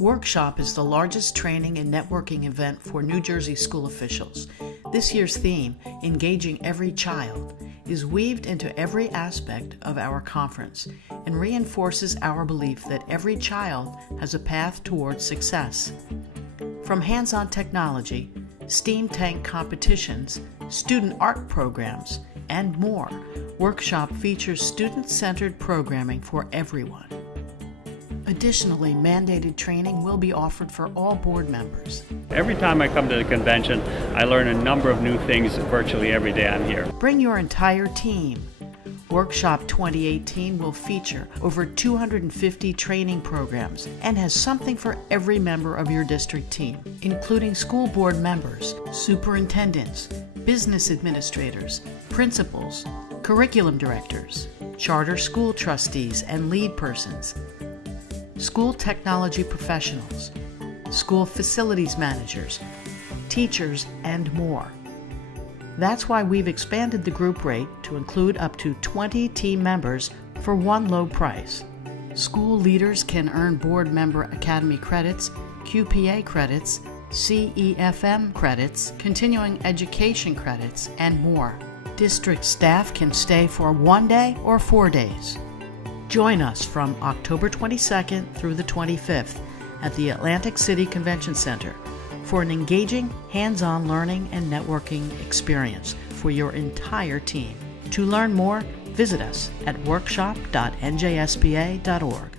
Workshop is the largest training and networking event for New Jersey school officials. This year's theme, Engaging Every Child, is weaved into every aspect of our conference and reinforces our belief that every child has a path towards success. From hands-on technology, STEAM tank competitions, student art programs, and more, Workshop features student-centered programming for everyone. Additionally, mandated training will be offered for all board members. Every time I come to the convention, I learn a number of new things virtually every day I'm here. Bring your entire team. Workshop 2018 will feature over 250 training programs and has something for every member of your district team, including school board members, superintendents, business administrators, principals, curriculum directors, charter school trustees and lead persons, school technology professionals, school facilities managers, teachers, and more. That's why we've expanded the group rate to include up to 20 team members for one low price. School leaders can earn Board Member Academy credits, QPA credits, CEFM credits, continuing education credits, and more. District staff can stay for 1 day or 4 days. Join us from October 22nd through the 25th at the Atlantic City Convention Center for an engaging, hands-on learning and networking experience for your entire team. To learn more, visit us at workshop.njsba.org.